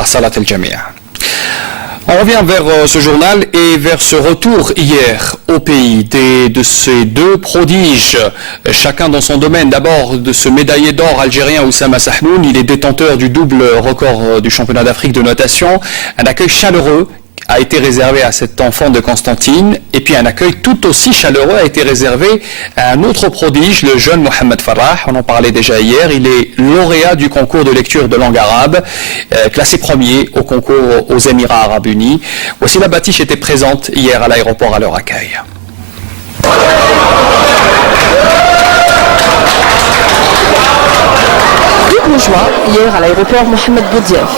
la salat al-Jamia. On revient vers ce journal et vers ce retour hier au pays de ces deux prodiges, chacun dans son domaine. D'abord de ce médaillé d'or algérien Oussama Sahnoun, il est détenteur du double record du championnat d'Afrique de natation. Un accueil chaleureux a été réservé à cet enfant de Constantine, et puis un accueil tout aussi chaleureux a été réservé à un autre prodige, le jeune Mohamed Farah. On en parlait déjà hier, il est lauréat du concours de lecture de langue arabe, classé premier au concours aux Émirats Arabes Unis. Wassila Batiche était présente hier à l'aéroport à leur accueil. Double joie hier à l'aéroport Mohamed Boudiaf.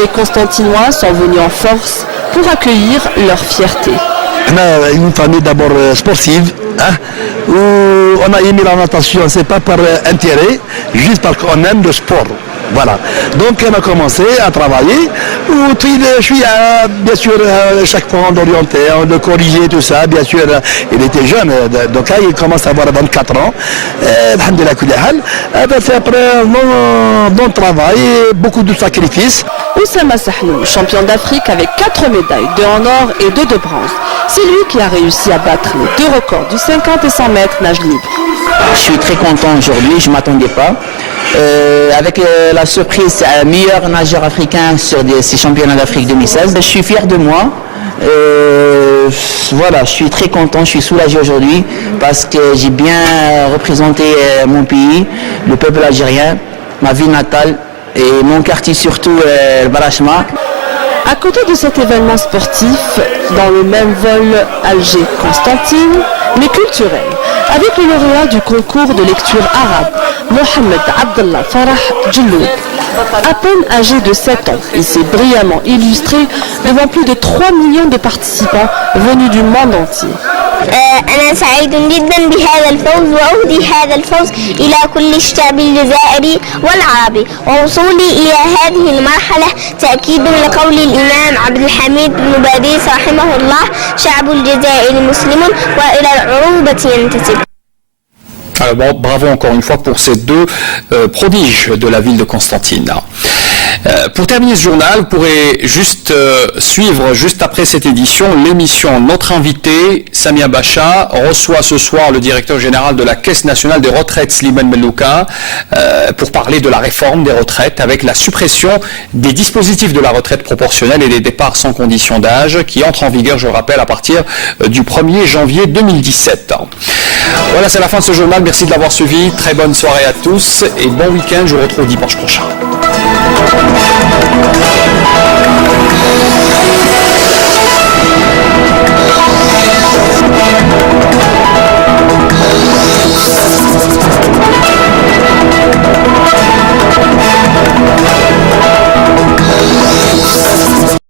Les Constantinois sont venus en force pour accueillir leur fierté. On a une famille d'abord sportive, où on a aimé la natation, c'est pas par intérêt, juste parce qu'on aime le sport. Voilà. Donc on a commencé à travailler, où je suis bien sûr chaque fois on l'orientait, on le corrigeait, tout ça, bien sûr il était jeune, donc là il commence à avoir 24 ans, alhamdoulilah kulli hal, c'est après un bon travail, beaucoup de sacrifices. Oussama Sahnoun, champion d'Afrique avec 4 médailles, 2 en or et 2 de bronze. C'est lui qui a réussi à battre les 2 records du 50 et 100 mètres nage libre. Je suis très content aujourd'hui, je ne m'attendais pas. Avec la surprise, c'est un meilleur nageur africain sur ces championnats d'Afrique 2016. Je suis fier de moi. Voilà, je suis très content, je suis soulagé aujourd'hui parce que j'ai bien représenté mon pays, le peuple algérien, ma ville natale et mon quartier surtout, le Barachma. À côté de cet événement sportif, dans le même vol Alger-Constantine, mais culturel, avec le lauréat du concours de lecture arabe, Mohamed Abdallah Farah Djelloud. À peine âgé de 7 ans, il s'est brillamment illustré devant plus de 3 millions de participants venus du monde entier. أنا سعيد جدا بهذا الفوز وأهدي هذا الفوز إلى كل الشعب الجزائري والعربي ووصولي إلى هذه المرحلة تأكيد لقول الإمام عبد الحميد بن باديس رحمه الله شعب الجزائر مسلم وإلى العروبة ينتسب. Alors bon, bravo encore une fois pour ces deux prodiges de la ville de Constantine. Pour terminer ce journal, vous pourrez juste suivre, juste après cette édition, l'émission Notre invité, Samia Bacha, reçoit ce soir le directeur général de la Caisse nationale des retraites, Slimane Melouka, pour parler de la réforme des retraites avec la suppression des dispositifs de la retraite proportionnelle et des départs sans condition d'âge qui entrent en vigueur, je le rappelle, à partir du 1er janvier 2017. Voilà, c'est la fin de ce journal. Merci de l'avoir suivi. Très bonne soirée à tous et bon week-end. Je vous retrouve dimanche prochain.